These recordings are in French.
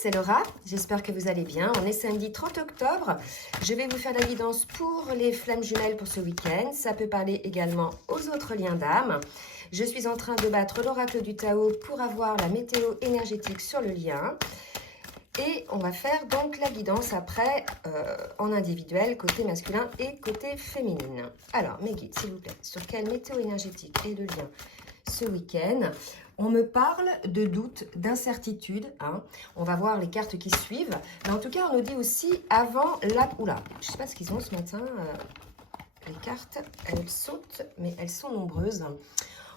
c'est Laura, j'espère que vous allez bien. On est samedi 30 octobre, je vais vous faire la guidance pour les flammes jumelles pour ce week-end. Ça peut parler également aux autres liens d'âme. Je suis en train de battre l'oracle du Tao pour avoir la météo énergétique sur le lien. Et on va faire donc la guidance après en individuel, côté masculin et côté féminine. Alors, mes guides, s'il vous plaît, sur quelle météo énergétique est le lien ce week-end? On me parle de doutes, d'incertitudes. Hein. On va voir les cartes qui suivent. Mais en tout cas, on nous dit aussi avant la... Oula, je ne sais pas ce qu'ils ont ce matin. Les cartes, elles sautent, mais elles sont nombreuses.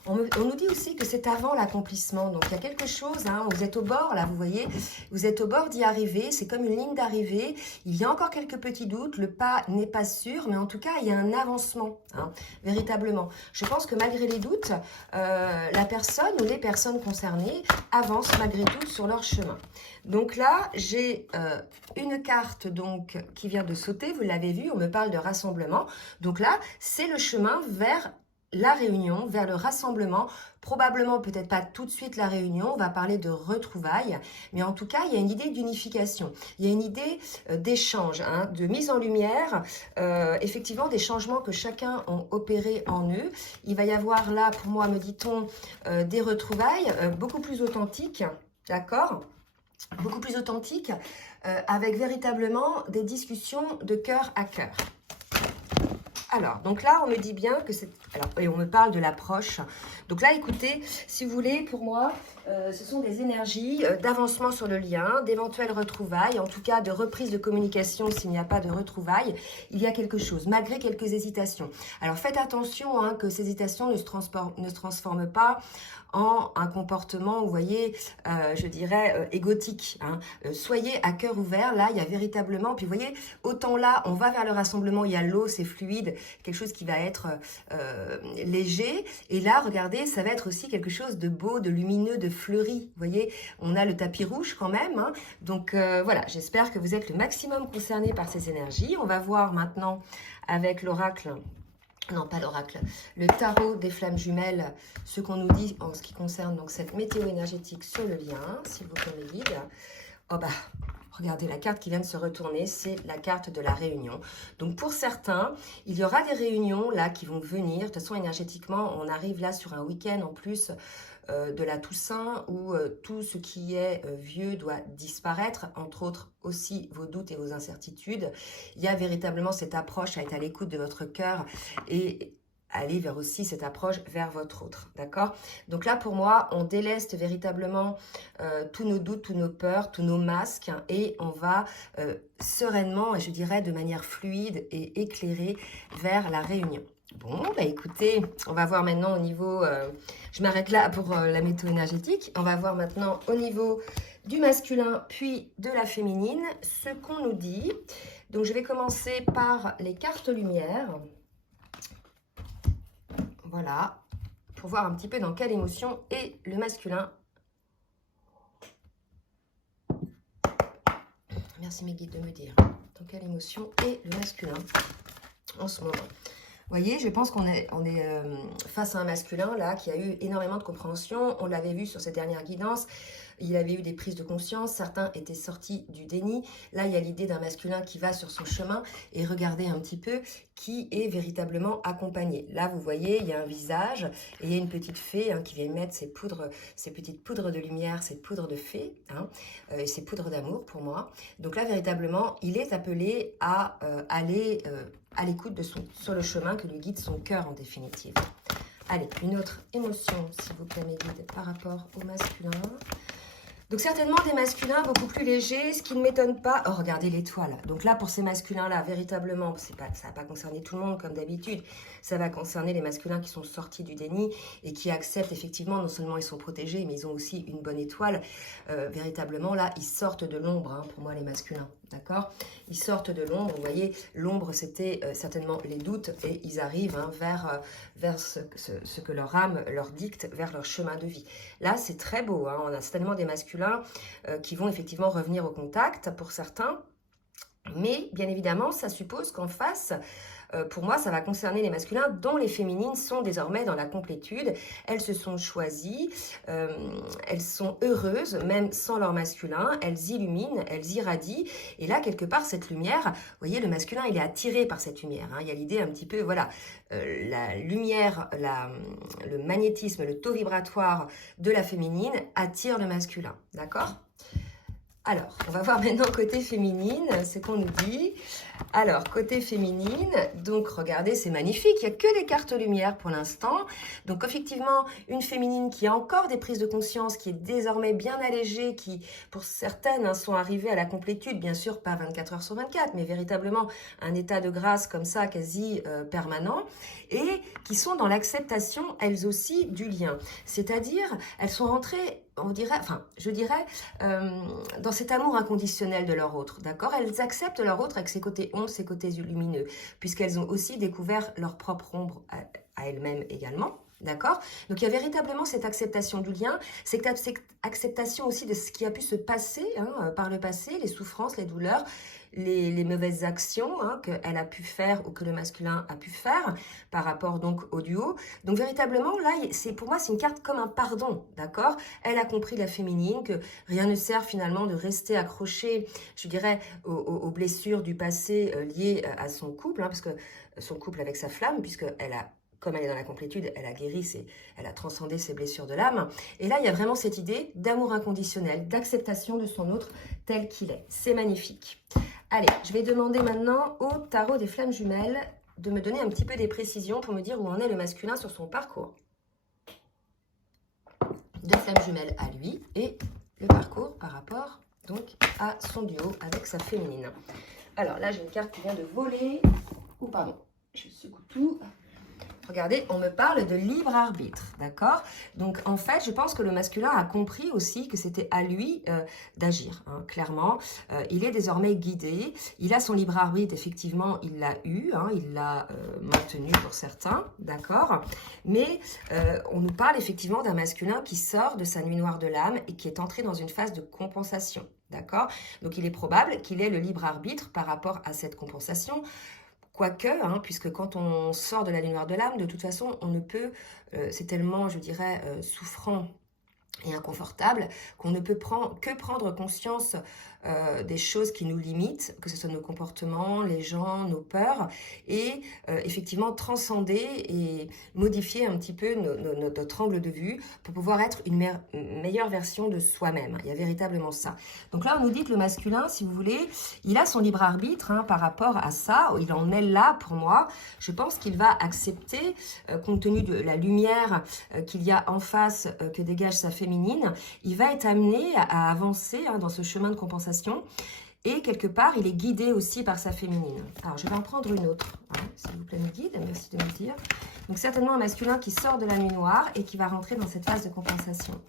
On nous dit aussi que c'est avant l'accomplissement. Donc, il y a quelque chose, hein, vous êtes au bord, là, vous voyez, vous êtes au bord d'y arriver. C'est comme une ligne d'arrivée. Il y a encore quelques petits doutes. Le pas n'est pas sûr, mais en tout cas, il y a un avancement, hein, véritablement. Je pense que malgré les doutes, la personne ou les personnes concernées avancent malgré tout sur leur chemin. Donc là, j'ai une carte donc qui vient de sauter. Vous l'avez vu, on me parle de rassemblement. Donc là, c'est le chemin vers la réunion, vers le rassemblement, probablement peut-être pas tout de suite la réunion, on va parler de retrouvailles, mais en tout cas, il y a une idée d'unification, il y a une idée d'échange, hein, de mise en lumière, effectivement des changements que chacun a opérés en eux. Il va y avoir là, pour moi, me dit-on, des retrouvailles beaucoup plus authentiques, d'accord ? Beaucoup plus authentiques, avec véritablement des discussions de cœur à cœur. Alors, donc là, on me dit bien que c'est... Alors, et on me parle de l'approche. Donc là, écoutez, si vous voulez, pour moi, ce sont des énergies d'avancement sur le lien, d'éventuelles retrouvailles, en tout cas de reprise de communication s'il n'y a pas de retrouvailles. Il y a quelque chose, malgré quelques hésitations. Alors, faites attention hein, que ces hésitations ne se transforment pas en un comportement, vous voyez, je dirais, égotique. Hein. Soyez à cœur ouvert, là, il y a véritablement, puis vous voyez, autant là, on va vers le rassemblement, il y a l'eau, c'est fluide, quelque chose qui va être léger, et là, regardez, ça va être aussi quelque chose de beau, de lumineux, de fleuri, vous voyez, on a le tapis rouge quand même, hein. Donc voilà, j'espère que vous êtes le maximum concerné par ces énergies. On va voir maintenant avec l'oracle... Non, pas l'oracle, le tarot des flammes jumelles, ce qu'on nous dit en ce qui concerne donc cette météo énergétique sur le lien, s'il vous plaît mes guides. Oh bah, regardez la carte qui vient de se retourner, c'est la carte de la réunion. Donc pour certains, il y aura des réunions là qui vont venir. De toute façon, énergétiquement, on arrive là sur un week-end en plus de la Toussaint où tout ce qui est vieux doit disparaître, entre autres aussi vos doutes et vos incertitudes. Il y a véritablement cette approche à être à l'écoute de votre cœur et aller vers aussi cette approche vers votre autre, d'accord? Donc là, pour moi, on déleste véritablement tous nos doutes, tous nos peurs, tous nos masques et on va sereinement, et je dirais de manière fluide et éclairée vers la réunion. Bon, bah écoutez, on va voir maintenant au niveau, je m'arrête là pour la météo énergétique, on va voir maintenant au niveau du masculin puis de la féminine, ce qu'on nous dit. Donc je vais commencer par les cartes lumière. Voilà, pour voir un petit peu dans quelle émotion est le masculin. Merci mes guides de me dire dans quelle émotion est le masculin en ce moment. Vous voyez, je pense qu'on est face à un masculin là qui a eu énormément de compréhension. On l'avait vu sur cette dernière guidance. Il avait eu des prises de conscience, certains étaient sortis du déni. Là, il y a l'idée d'un masculin qui va sur son chemin et regardez un petit peu qui est véritablement accompagné. Là, vous voyez, il y a un visage et il y a une petite fée hein, qui vient mettre ses petites poudres de lumière, ses poudres de fée, hein, et ses poudres d'amour pour moi. Donc là, véritablement, il est appelé à aller à l'écoute sur le chemin que lui guide son cœur en définitive. Allez, une autre émotion, s'il vous plaît, mes guides, par rapport au masculin. Donc certainement des masculins beaucoup plus légers, ce qui ne m'étonne pas. Oh, regardez l'étoile. Donc là, pour ces masculins-là, véritablement, ça ne va pas concerner tout le monde comme d'habitude. Ça va concerner les masculins qui sont sortis du déni et qui acceptent effectivement, non seulement ils sont protégés, mais ils ont aussi une bonne étoile. Véritablement, là, ils sortent de l'ombre, hein, pour moi, les masculins. D'accord? Ils sortent de l'ombre. Vous voyez, l'ombre, c'était certainement les doutes et ils arrivent hein, vers ce que leur âme leur dicte, vers leur chemin de vie. Là, c'est très beau. Hein, on a certainement des masculins qui vont effectivement revenir au contact pour certains. Mais bien évidemment, ça suppose qu'en face, pour moi, ça va concerner les masculins dont les féminines sont désormais dans la complétude. Elles se sont choisies, elles sont heureuses, même sans leur masculin. Elles illuminent, elles irradient. Et là, quelque part, cette lumière, vous voyez, le masculin, il est attiré par cette lumière. Hein. Il y a l'idée un petit peu, voilà, la lumière, le magnétisme, le taux vibratoire de la féminine attire le masculin. D'accord ? Alors, on va voir maintenant côté féminine, ce qu'on nous dit. Alors, côté féminine, donc regardez, c'est magnifique, il n'y a que des cartes lumière pour l'instant. Donc effectivement, une féminine qui a encore des prises de conscience, qui est désormais bien allégée, qui pour certaines hein, sont arrivées à la complétude, bien sûr pas 24 heures sur 24, mais véritablement un état de grâce comme ça, quasi permanent, et qui sont dans l'acceptation, elles aussi, du lien. C'est-à-dire, elles sont rentrées je dirais, dans cet amour inconditionnel de leur autre, d'accord ? Elles acceptent leur autre avec ses côtés ombres, ses côtés lumineux, puisqu'elles ont aussi découvert leur propre ombre à elles-mêmes également, d'accord ? Donc il y a véritablement cette acceptation du lien, cette acceptation aussi de ce qui a pu se passer hein, par le passé, les souffrances, les douleurs, les mauvaises actions hein, qu'elle a pu faire ou que le masculin a pu faire par rapport donc au duo. Donc véritablement là, pour moi c'est une carte comme un pardon, d'accord ? Elle a compris la féminine, que rien ne sert finalement de rester accroché, je dirais, aux blessures du passé liées à son couple, hein, parce que son couple avec sa flamme, puisqu'elle a comme elle est dans la complétude, elle a guéri, elle a transcendé ses blessures de l'âme. Et là, il y a vraiment cette idée d'amour inconditionnel, d'acceptation de son autre tel qu'il est. C'est magnifique. Allez, je vais demander maintenant au tarot des flammes jumelles de me donner un petit peu des précisions pour me dire où en est le masculin sur son parcours. Deux flammes jumelles à lui et le parcours par rapport donc à son duo avec sa féminine. Alors là, j'ai une carte qui vient de voler. Ou pardon, je secoue tout. Regardez, on me parle de libre arbitre, d'accord? Donc, en fait, je pense que le masculin a compris aussi que c'était à lui d'agir, hein, clairement. Il est désormais guidé. Il a son libre arbitre, effectivement, il l'a eu, hein, il l'a maintenu pour certains, d'accord? Mais on nous parle effectivement d'un masculin qui sort de sa nuit noire de l'âme et qui est entré dans une phase de compensation, d'accord? Donc, il est probable qu'il ait le libre arbitre par rapport à cette compensation. Quoique, hein, puisque quand on sort de la lumière de l'âme, de toute façon, on ne peut, c'est tellement, je dirais, souffrant et inconfortable qu'on ne peut que prendre conscience des choses qui nous limitent, que ce soit nos comportements, les gens, nos peurs, et effectivement transcender et modifier un petit peu notre angle de vue pour pouvoir être une meilleure version de soi-même. Il y a véritablement ça. Donc là, on nous dit que le masculin, si vous voulez, il a son libre arbitre hein, par rapport à ça. Il en est là pour moi. Je pense qu'il va accepter, compte tenu de la lumière qu'il y a en face que dégage sa féminine, il va être amené à avancer hein, dans ce chemin de compensation. Et quelque part, il est guidé aussi par sa féminine. Alors, je vais en prendre une autre, hein, s'il vous plaît, mes guides. Merci de me le dire. Donc, certainement un masculin qui sort de la nuit noire et qui va rentrer dans cette phase de compensation.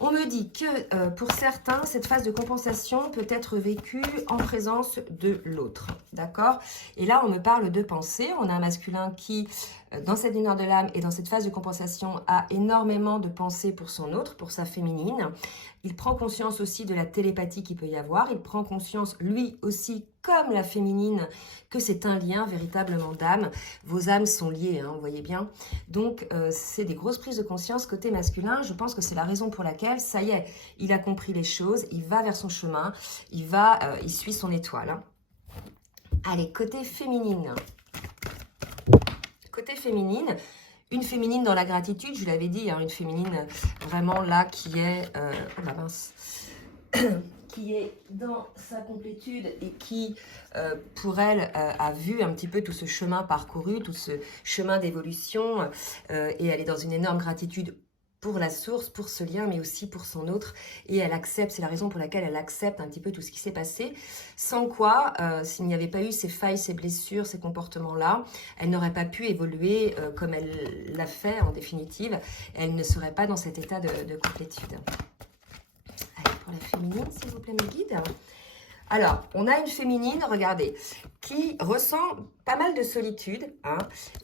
On me dit que pour certains, cette phase de compensation peut être vécue en présence de l'autre. D'accord? Et là, on me parle de pensée. On a un masculin qui, dans cette lumière de l'âme et dans cette phase de compensation, a énormément de pensées pour son autre, pour sa féminine. Il prend conscience aussi de la télépathie qu'il peut y avoir. Il prend conscience, lui aussi, comme la féminine, que c'est un lien véritablement d'âme. Vos âmes sont liées, hein, vous voyez bien. Donc, c'est des grosses prises de conscience côté masculin. Je pense que c'est la raison pour laquelle, ça y est, il a compris les choses, il va vers son chemin, il suit son étoile. Hein. Allez, côté féminine. Côté féminine, une féminine dans la gratitude, je l'avais dit, hein, une féminine vraiment là qui est... oh la mince qui est dans sa complétude et qui, pour elle, a vu un petit peu tout ce chemin parcouru, tout ce chemin d'évolution, et elle est dans une énorme gratitude pour la source, pour ce lien, mais aussi pour son autre, et elle accepte, c'est la raison pour laquelle elle accepte un petit peu tout ce qui s'est passé, sans quoi, s'il n'y avait pas eu ces failles, ces blessures, ces comportements-là, elle n'aurait pas pu évoluer comme elle l'a fait en définitive, elle ne serait pas dans cet état de complétude. Allez, pour la féminine, s'il vous plaît, mes guides. Alors, on a une féminine, regardez, qui ressent pas mal de solitude hein,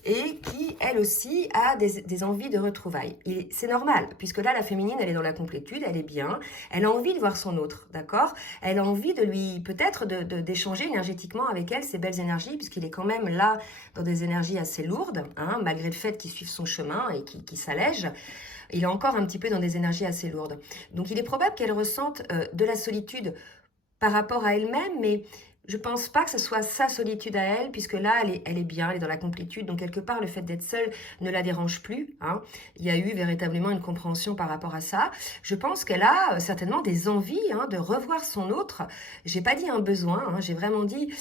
et qui, elle aussi, a des envies de retrouvailles. Et c'est normal, puisque là, la féminine, elle est dans la complétude, elle est bien, elle a envie de voir son autre, d'accord? Elle a envie de lui, peut-être, d'échanger énergétiquement avec elle ses belles énergies, puisqu'il est quand même là dans des énergies assez lourdes, hein, malgré le fait qu'il suive son chemin et qu'il s'allège. Il est encore un petit peu dans des énergies assez lourdes. Donc, il est probable qu'elle ressente de la solitude par rapport à elle-même, mais je pense pas que ce soit sa solitude à elle, puisque là, elle est bien, elle est dans la complétude, donc quelque part, le fait d'être seule ne la dérange plus. Hein. Il y a eu véritablement une compréhension par rapport à ça. Je pense qu'elle a certainement des envies hein, de revoir son autre. J'ai pas dit un besoin, hein, j'ai vraiment dit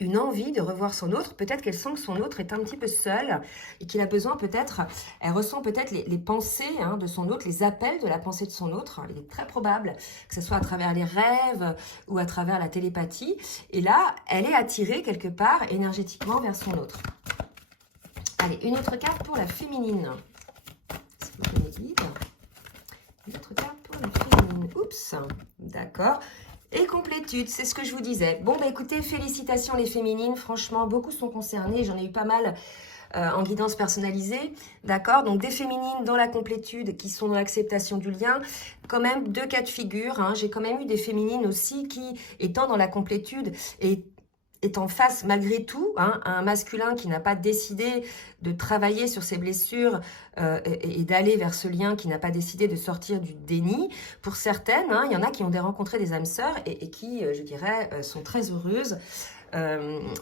une envie de revoir son autre. Peut-être qu'elle sent que son autre est un petit peu seul et qu'il a besoin peut-être, elle ressent peut-être les pensées hein, de son autre, les appels de la pensée de son autre. Il est très probable que ce soit à travers les rêves ou à travers la télépathie. Et là, elle est attirée quelque part énergétiquement vers son autre. Allez, une autre carte pour la féminine. S'il vous plaît, mes guides. Une autre carte pour la féminine. Oups, d'accord. Et complétude, c'est ce que je vous disais. Bon, bah écoutez, félicitations les féminines. Franchement, beaucoup sont concernées. J'en ai eu pas mal en guidance personnalisée, d'accord? Donc des féminines dans la complétude qui sont dans l'acceptation du lien, quand même deux cas de figure, hein. J'ai quand même eu des féminines aussi qui, étant dans la complétude et étant face malgré tout hein, à un masculin qui n'a pas décidé de travailler sur ses blessures et d'aller vers ce lien, qui n'a pas décidé de sortir du déni. Pour certaines, hein, il y en a qui ont rencontré des âmes sœurs et qui, je dirais, sont très heureuses.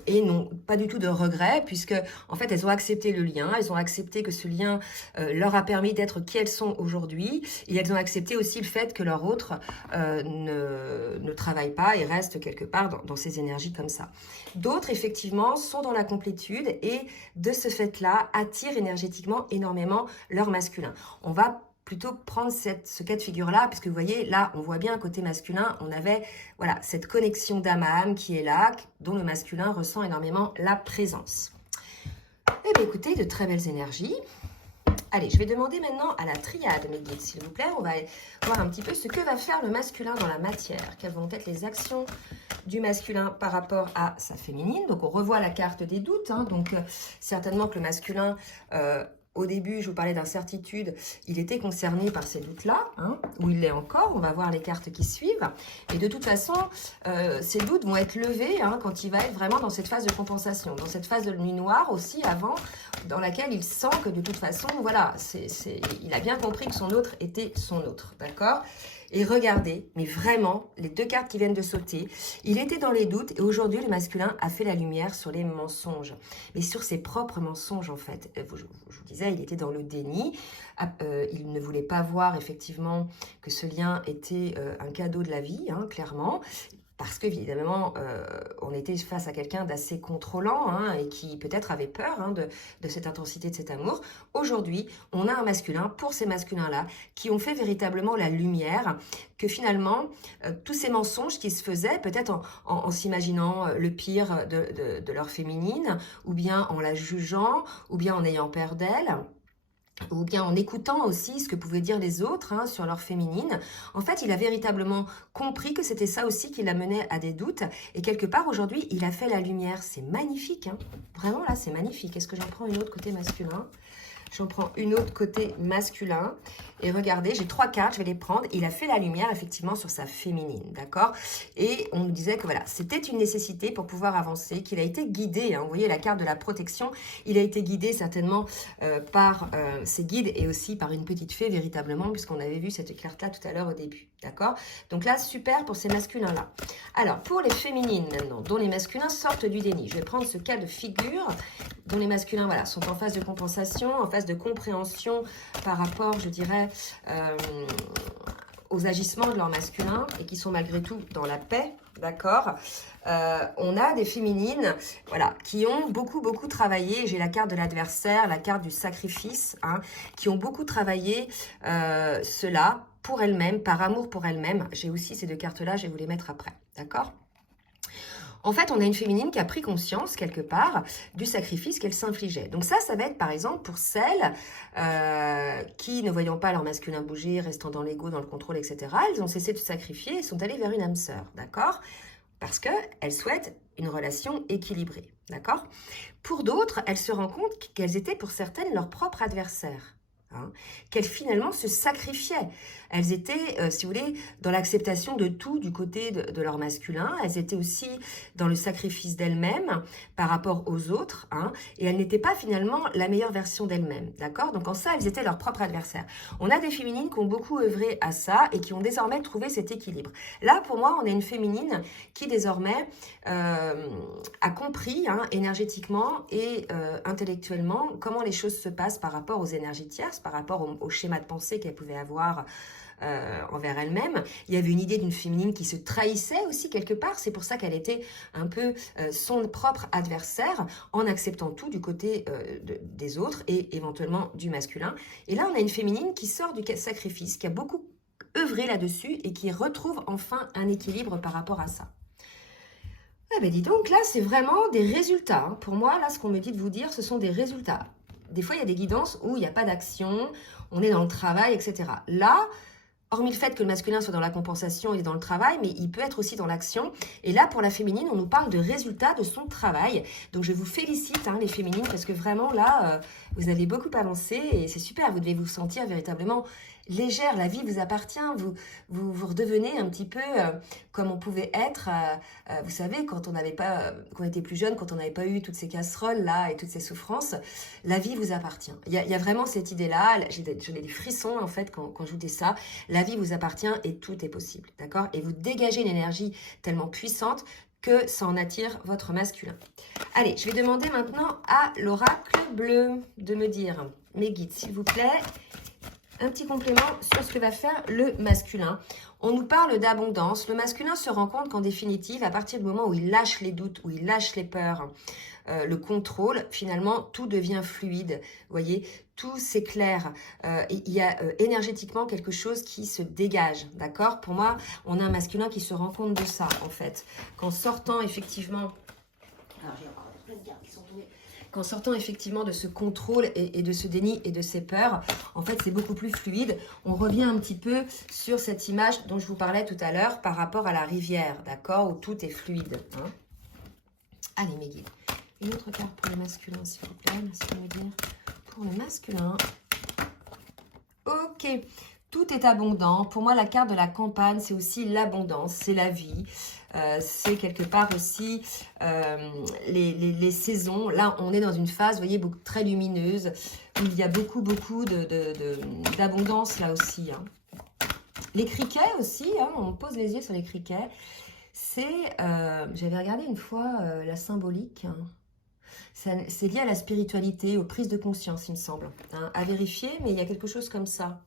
Et n'ont pas du tout de regrets puisque en fait elles ont accepté le lien, elles ont accepté que ce lien leur a permis d'être qui elles sont aujourd'hui et elles ont accepté aussi le fait que leur autre ne travaille pas et reste quelque part dans ces énergies comme ça. D'autres effectivement sont dans la complétude et de ce fait-là attirent énergétiquement énormément leur masculin. On va plutôt prendre ce cas de figure-là, puisque vous voyez, là, on voit bien côté masculin, on avait voilà, cette connexion d'âme à âme qui est là, dont le masculin ressent énormément la présence. Eh bien, écoutez, de très belles énergies. Allez, je vais demander maintenant à la triade, mes guides, s'il vous plaît. On va voir un petit peu ce que va faire le masculin dans la matière. Quelles vont être les actions du masculin par rapport à sa féminine. Donc, on revoit la carte des doutes. Hein. Donc, certainement que le masculin... au début, je vous parlais d'incertitude, il était concerné par ces doutes-là, hein, ou il l'est encore, on va voir les cartes qui suivent. Et de toute façon, ces doutes vont être levés hein, quand il va être vraiment dans cette phase de compensation, dans cette phase de nuit noire aussi avant, dans laquelle il sent que de toute façon, voilà, il a bien compris que son autre était son autre, d'accord ? Et regardez, mais vraiment, les deux cartes qui viennent de sauter, il était dans les doutes et aujourd'hui, le masculin a fait la lumière sur les mensonges. Mais sur ses propres mensonges, en fait. Je vous disais, il était dans le déni. Il ne voulait pas voir, effectivement, que ce lien était un cadeau de la vie, hein, clairement. Parce qu'évidemment, on était face à quelqu'un d'assez contrôlant hein, et qui peut-être avait peur hein, de cette intensité, de cet amour. Aujourd'hui, on a un masculin, pour ces masculins-là, qui ont fait véritablement la lumière, que finalement, tous ces mensonges qui se faisaient, peut-être en s'imaginant le pire de leur féminine, ou bien en la jugeant, ou bien en ayant peur d'elle, ou bien en écoutant aussi ce que pouvaient dire les autres hein, sur leur féminine, en fait, il a véritablement compris que c'était ça aussi qui l'amenait à des doutes. Et quelque part, aujourd'hui, il a fait la lumière. C'est magnifique, hein. Vraiment, là, c'est magnifique. Est-ce que j'en prends une autre côté masculin ? J'en prends une autre côté masculin. Et regardez, j'ai trois cartes, je vais les prendre. Il a fait la lumière, effectivement, sur sa féminine, d'accord? Et on nous disait que, voilà, c'était une nécessité pour pouvoir avancer, qu'il a été guidé, hein, vous voyez la carte de la protection, il a été guidé certainement par ses guides et aussi par une petite fée, véritablement, puisqu'on avait vu cette carte-là tout à l'heure au début, d'accord? Donc là, super pour ces masculins-là. Alors, pour les féminines, maintenant, dont les masculins sortent du déni, je vais prendre ce cas de figure, dont les masculins, voilà, sont en phase de compensation, en phase de compréhension par rapport, je dirais, aux agissements de leur masculin et qui sont malgré tout dans la paix, d'accord. On a des féminines, voilà, qui ont beaucoup travaillé. J'ai la carte de l'adversaire, la carte du sacrifice, hein, qui ont beaucoup travaillé cela pour elles-mêmes, par amour pour elles-mêmes. J'ai aussi ces deux cartes-là, je vais vous les mettre après, d'accord. En fait, on a une féminine qui a pris conscience, quelque part, du sacrifice qu'elle s'infligeait. Donc ça va être, par exemple, pour celles qui, ne voyant pas leur masculin bouger, restant dans l'ego, dans le contrôle, etc., elles ont cessé de se sacrifier et sont allées vers une âme sœur, d'accord ? parce qu'elle souhaite une relation équilibrée, d'accord? Pour d'autres, elle se rend compte qu'elles étaient pour certaines leur propre adversaire. Hein, qu'elles finalement se sacrifiaient. Elles étaient, si vous voulez, dans l'acceptation de tout du côté de leur masculin. Elles étaient aussi dans le sacrifice d'elles-mêmes par rapport aux autres. Hein, et elles n'étaient pas finalement la meilleure version d'elles-mêmes. D'accord? Donc en ça, elles étaient leur propre adversaire. On a des féminines qui ont beaucoup œuvré à ça et qui ont désormais trouvé cet équilibre. Là, pour moi, on a une féminine qui désormais a compris énergétiquement et intellectuellement comment les choses se passent par rapport aux énergies tierces, par rapport au schéma de pensée qu'elle pouvait avoir envers elle-même. Il y avait une idée d'une féminine qui se trahissait aussi quelque part. C'est pour ça qu'elle était un peu son propre adversaire en acceptant tout du côté des autres et éventuellement du masculin. Et là, on a une féminine qui sort du sacrifice, qui a beaucoup œuvré là-dessus et qui retrouve enfin un équilibre par rapport à ça. Eh bien, dis donc, là, c'est vraiment des résultats. Hein. Pour moi, là, ce qu'on me dit de vous dire, ce sont des résultats. Des fois, il y a des guidances où il n'y a pas d'action, on est dans le travail, etc. Là, hormis le fait que le masculin soit dans la compensation, il est dans le travail, mais il peut être aussi dans l'action. Et là, pour la féminine, on nous parle de résultats de son travail. Donc, je vous félicite, les féminines, parce que vraiment, là, vous avez beaucoup avancé et c'est super. Vous devez vous sentir véritablement légère. La vie vous appartient. Vous redevenez un petit peu comme on pouvait être, vous savez, quand on était plus jeune, quand on n'avait pas eu toutes ces casseroles-là et toutes ces souffrances. La vie vous appartient. Il y a vraiment cette idée-là. J'ai des frissons, en fait, quand je vous dis ça. La vie vous appartient et tout est possible, d'accord? Et vous dégagez une énergie tellement puissante que ça en attire votre masculin. Allez, je vais demander maintenant à l'oracle bleu de me dire, mes guides, s'il vous plaît, un petit complément sur ce que va faire le masculin. On nous parle d'abondance. Le masculin se rend compte qu'en définitive, à partir du moment où il lâche les doutes, où il lâche les peurs, le contrôle, finalement, tout devient fluide. Vous voyez, tout s'éclaire. Il y a énergétiquement quelque chose qui se dégage. D'accord? Pour moi, on a un masculin qui se rend compte de ça, en fait. Qu'en sortant, effectivement... Alors, j'ai encore plein de gardes qui sont tombés. Qu'en sortant effectivement de ce contrôle et de ce déni et de ces peurs, en fait, c'est beaucoup plus fluide. On revient un petit peu sur cette image dont je vous parlais tout à l'heure par rapport à la rivière, d'accord, où tout est fluide. Hein. Allez, mes guides. Une autre carte pour le masculin, s'il vous plaît. Merci de me dire. Pour le masculin. Ok. Tout est abondant. Pour moi, la carte de la campagne, c'est aussi l'abondance, c'est la vie. C'est quelque part aussi les saisons. Là, on est dans une phase, vous voyez, très lumineuse, où il y a beaucoup d'abondance là aussi. Hein. Les criquets aussi, on pose les yeux sur les criquets. J'avais regardé une fois la symbolique. Hein. C'est lié à la spiritualité, aux prises de conscience, il me semble. Hein, à vérifier, mais il y a quelque chose comme ça.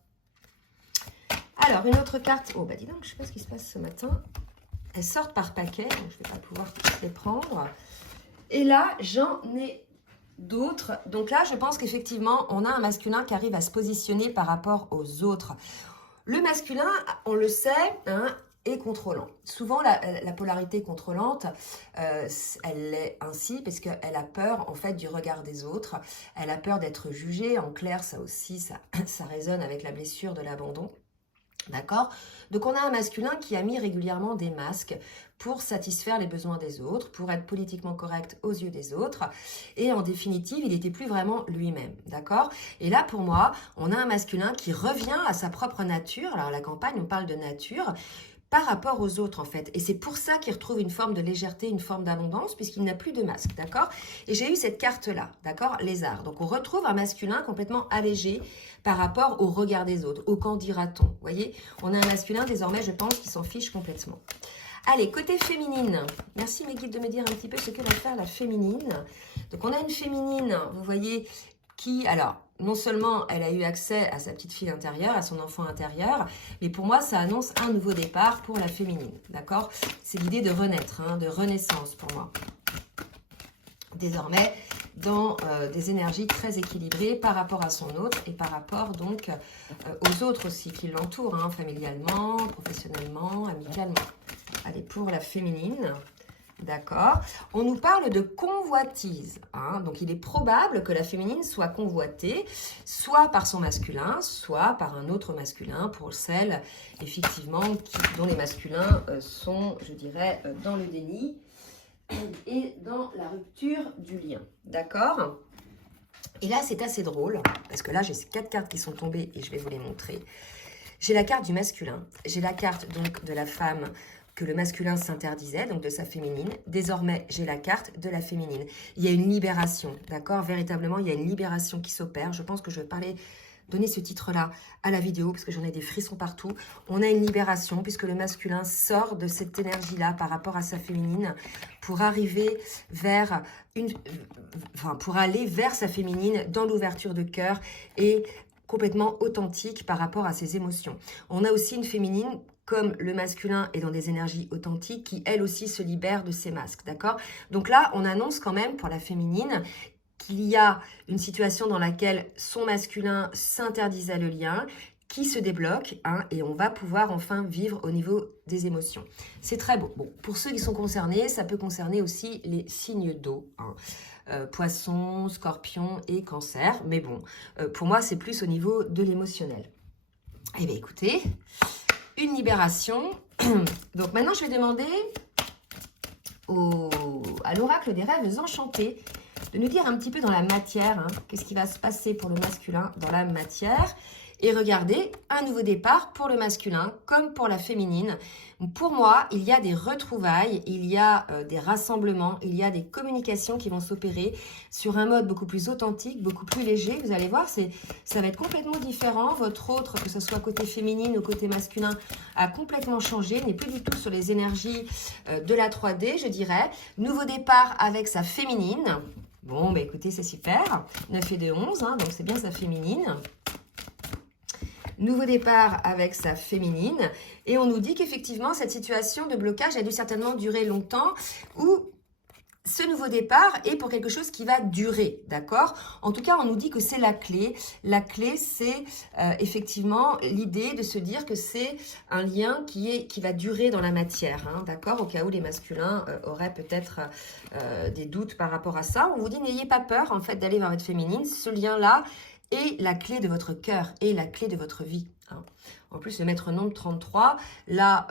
Alors, une autre carte. Oh, bah dis donc, je ne sais pas ce qui se passe ce matin. Elles sortent par paquet, donc je ne vais pas pouvoir les prendre. Et là, j'en ai d'autres. Donc là, je pense qu'effectivement, on a un masculin qui arrive à se positionner par rapport aux autres. Le masculin, on le sait, est contrôlant. Souvent, la polarité contrôlante, elle est ainsi parce qu'elle a peur, en fait, du regard des autres. Elle a peur d'être jugée. En clair, ça aussi, ça résonne avec la blessure de l'abandon. D'accord? Donc, on a un masculin qui a mis régulièrement des masques pour satisfaire les besoins des autres, pour être politiquement correct aux yeux des autres. Et en définitive, il n'était plus vraiment lui-même. D'accord? Et là, pour moi, on a un masculin qui revient à sa propre nature. Alors, la campagne, on parle de nature par rapport aux autres, en fait. Et c'est pour ça qu'il retrouve une forme de légèreté, une forme d'abondance, puisqu'il n'a plus de masque, d'accord? Et j'ai eu cette carte-là, d'accord? Lézard. Donc, on retrouve un masculin complètement allégé par rapport au regard des autres, au qu'en dira-t-on, vous voyez? On a un masculin, désormais, je pense, qui s'en fiche complètement. Allez, côté féminine. Merci, mes guides, de me dire un petit peu ce que va faire la féminine. Donc, on a une féminine, vous voyez, qui, alors... Non seulement elle a eu accès à sa petite fille intérieure, à son enfant intérieur, mais pour moi, ça annonce un nouveau départ pour la féminine, d'accord? C'est l'idée de renaître, de renaissance pour moi. Désormais, dans des énergies très équilibrées par rapport à son autre et par rapport donc aux autres aussi qui l'entourent, familialement, professionnellement, amicalement. Allez, pour la féminine, D'accord? On nous parle de convoitise. Hein? Donc, il est probable que la féminine soit convoitée, soit par son masculin, soit par un autre masculin, pour celles, effectivement, dont les masculins sont, je dirais, dans le déni et dans la rupture du lien. D'accord? Et là, c'est assez drôle, parce que là, j'ai ces 4 cartes qui sont tombées et je vais vous les montrer. J'ai la carte du masculin, j'ai la carte donc de la femme que le masculin s'interdisait, donc de sa féminine. Désormais, j'ai la carte de la féminine. Il y a une libération, d'accord? Véritablement, il y a une libération qui s'opère. Je pense que je vais donner ce titre-là à la vidéo, parce que j'en ai des frissons partout. On a une libération, puisque le masculin sort de cette énergie-là par rapport à sa féminine, pour arriver vers pour aller vers sa féminine dans l'ouverture de cœur et complètement authentique par rapport à ses émotions. On a aussi une féminine comme le masculin est dans des énergies authentiques, qui elle aussi se libère de ses masques, d'accord? Donc là, on annonce quand même pour la féminine qu'il y a une situation dans laquelle son masculin s'interdisait le lien, qui se débloque, hein, et on va pouvoir enfin vivre au niveau des émotions. C'est très beau. Bon, pour ceux qui sont concernés, ça peut concerner aussi les signes d'eau, hein. Poisson, scorpion et cancer, mais bon, pour moi, c'est plus au niveau de l'émotionnel. Eh bien, écoutez, une libération. Donc maintenant, je vais demander à l'oracle des rêves enchantés de nous dire un petit peu dans la matière, hein, qu'est-ce qui va se passer pour le masculin dans la matière. Et regardez, un nouveau départ pour le masculin comme pour la féminine. Pour moi, il y a des retrouvailles, il y a des rassemblements, il y a des communications qui vont s'opérer sur un mode beaucoup plus authentique, beaucoup plus léger. Vous allez voir, ça va être complètement différent. Votre autre, que ce soit côté féminine ou côté masculin, a complètement changé, n'est plus du tout sur les énergies de la 3D, je dirais. Nouveau départ avec sa féminine. Bon, bah écoutez, c'est super. 9 et 2, 11, hein, donc c'est bien sa féminine. Nouveau départ avec sa féminine. Et on nous dit qu'effectivement, cette situation de blocage a dû certainement durer longtemps, ou ce nouveau départ est pour quelque chose qui va durer, d'accord? En tout cas, on nous dit que c'est la clé. La clé, c'est effectivement l'idée de se dire que c'est un lien qui va durer dans la matière, hein, d'accord? Au cas où les masculins auraient peut-être des doutes par rapport à ça. On vous dit, n'ayez pas peur, en fait, d'aller vers votre féminine. Ce lien-là est la clé de votre cœur, et la clé de votre vie, hein. En plus, le maître nombre 33, là,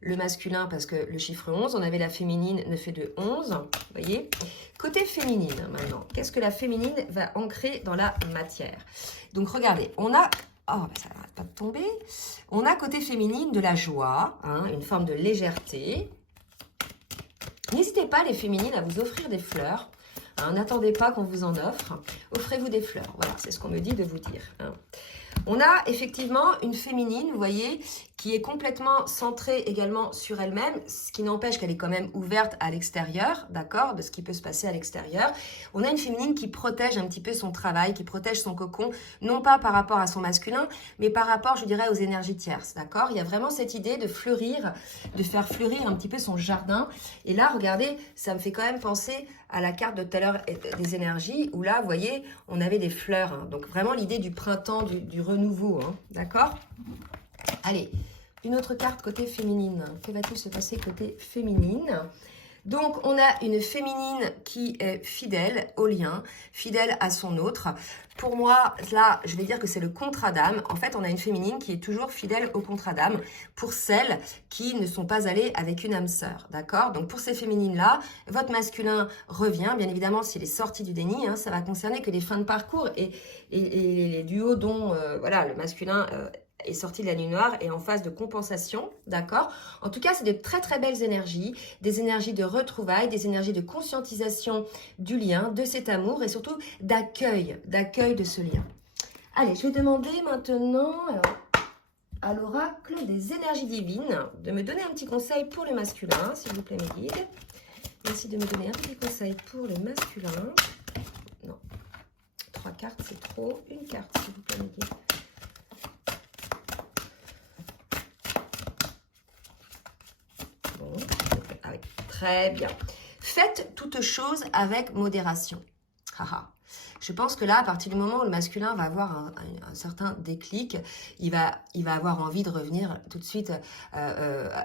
le masculin, parce que le chiffre 11, on avait la féminine 9 et 2, 11, vous voyez. Côté féminine, maintenant, qu'est-ce que la féminine va ancrer dans la matière? Donc, regardez, on a, oh, ça n'arrête pas de tomber, on a côté féminine de la joie, hein, une forme de légèreté. N'hésitez pas, les féminines, à vous offrir des fleurs. Hein, n'attendez pas qu'on vous en offre, offrez-vous des fleurs. Voilà, c'est ce qu'on me dit de vous dire, hein. On a effectivement une féminine, vous voyez, qui est complètement centrée également sur elle-même, ce qui n'empêche qu'elle est quand même ouverte à l'extérieur, d'accord, de ce qui peut se passer à l'extérieur. On a une féminine qui protège un petit peu son travail, qui protège son cocon, non pas par rapport à son masculin, mais par rapport, je dirais, aux énergies tierces, d'accord? Il y a vraiment cette idée de fleurir, de faire fleurir un petit peu son jardin. Et là, regardez, ça me fait quand même penser à la carte de tout à l'heure des énergies, où là, vous voyez, on avait des fleurs, hein. Donc vraiment l'idée du printemps, du renouveau, hein, d'accord? Allez, une autre carte côté féminine. Que va-t-il se passer côté féminine? Donc, on a une féminine qui est fidèle au lien, fidèle à son autre. Pour moi, là, je vais dire que c'est le contrat d'âme. En fait, on a une féminine qui est toujours fidèle au contrat d'âme pour celles qui ne sont pas allées avec une âme sœur, d'accord? Donc, pour ces féminines-là, votre masculin revient. Bien évidemment, s'il est sorti du déni, hein, ça va concerner que les fins de parcours et les duos dont voilà, le masculin est sorti de la nuit noire et en phase de compensation, d'accord? En tout cas, c'est de très très belles énergies, des énergies de retrouvailles, des énergies de conscientisation du lien, de cet amour et surtout d'accueil de ce lien. Allez, je vais demander maintenant à l'oracle des énergies divines de me donner un petit conseil pour le masculin, s'il vous plaît mes guides. Merci de me donner un petit conseil pour le masculin. Non, 3 cartes c'est trop, une carte s'il vous plaît mes guides. Ah oui, très bien. Faites toute chose avec modération. Je pense que là, à partir du moment où le masculin va avoir un certain déclic, il va avoir envie de revenir tout de suite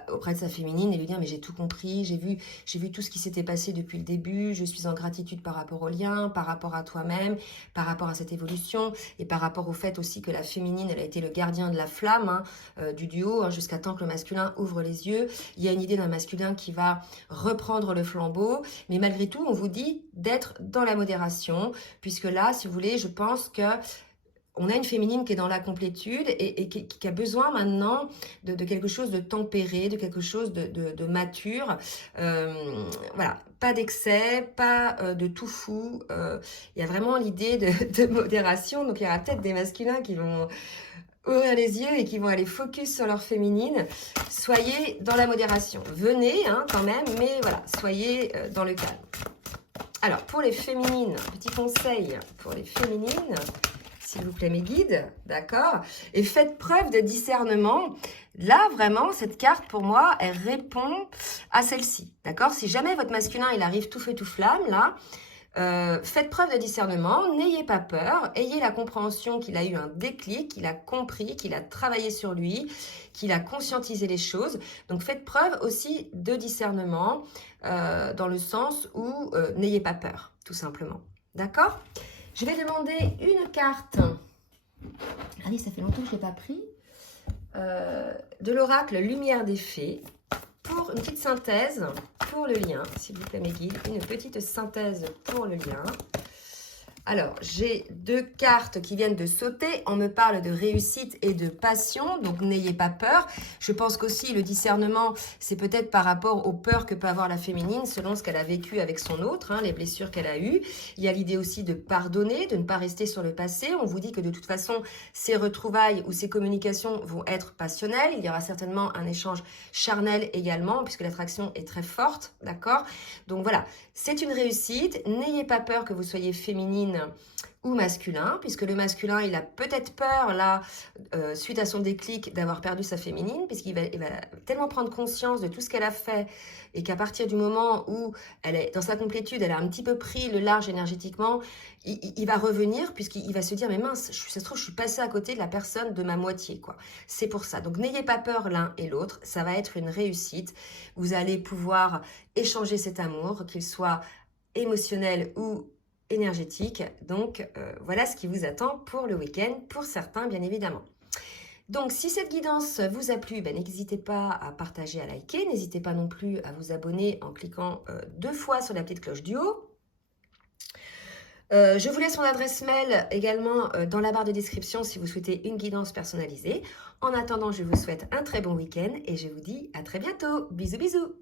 auprès de sa féminine et lui dire mais j'ai tout compris, j'ai vu tout ce qui s'était passé depuis le début, je suis en gratitude par rapport au lien, par rapport à toi-même, par rapport à cette évolution et par rapport au fait aussi que la féminine, elle a été le gardien de la flamme du duo jusqu'à temps que le masculin ouvre les yeux. Il y a une idée d'un masculin qui va reprendre le flambeau, mais malgré tout, on vous dit d'être dans la modération, puisque là, si vous voulez, je pense que on a une féminine qui est dans la complétude et qui a besoin maintenant de quelque chose de tempéré, de quelque chose de mature. Voilà, pas d'excès, pas de tout fou. Il y a vraiment l'idée de modération. Donc, il y aura peut-être des masculins qui vont ouvrir les yeux et qui vont aller focus sur leur féminine. Soyez dans la modération. Venez quand même, mais voilà, soyez dans le calme. Alors, pour les féminines, petit conseil pour les féminines, s'il vous plaît mes guides, d'accord? Et faites preuve de discernement. Là, vraiment, cette carte, pour moi, elle répond à celle-ci, d'accord? Si jamais votre masculin, il arrive tout feu, tout flamme, là, faites preuve de discernement, n'ayez pas peur, ayez la compréhension qu'il a eu un déclic, qu'il a compris, qu'il a travaillé sur lui, qu'il a conscientisé les choses. Donc faites preuve aussi de discernement dans le sens où n'ayez pas peur, tout simplement. D'accord? Je vais demander une carte. Allez, ça fait longtemps que je ne l'ai pas pris. De l'oracle Lumière des Fées. Pour une petite synthèse pour le lien, s'il vous plaît mes guides, une petite synthèse pour le lien. Alors, j'ai deux cartes qui viennent de sauter. On me parle de réussite et de passion, donc n'ayez pas peur. Je pense qu'aussi le discernement, c'est peut-être par rapport aux peurs que peut avoir la féminine, selon ce qu'elle a vécu avec son autre, les blessures qu'elle a eues. Il y a l'idée aussi de pardonner, de ne pas rester sur le passé. On vous dit que de toute façon, ces retrouvailles ou ces communications vont être passionnelles. Il y aura certainement un échange charnel également, puisque l'attraction est très forte, d'accord? Donc voilà, c'est une réussite. N'ayez pas peur que vous soyez féminine ou masculin, puisque le masculin, il a peut-être peur, là, suite à son déclic, d'avoir perdu sa féminine, puisqu'il va tellement prendre conscience de tout ce qu'elle a fait, et qu'à partir du moment où elle est dans sa complétude, elle a un petit peu pris le large énergétiquement, il va revenir, puisqu'il va se dire, mais mince, ça se trouve, je suis passée à côté de la personne de ma moitié, quoi. C'est pour ça. Donc, n'ayez pas peur l'un et l'autre, ça va être une réussite. Vous allez pouvoir échanger cet amour, qu'il soit émotionnel ou énergétique. Donc, voilà ce qui vous attend pour le week-end, pour certains, bien évidemment. Donc, si cette guidance vous a plu, n'hésitez pas à partager, à liker. N'hésitez pas non plus à vous abonner en cliquant 2 fois sur la petite cloche du haut. Je vous laisse mon adresse mail également dans la barre de description si vous souhaitez une guidance personnalisée. En attendant, je vous souhaite un très bon week-end et je vous dis à très bientôt. Bisous, bisous!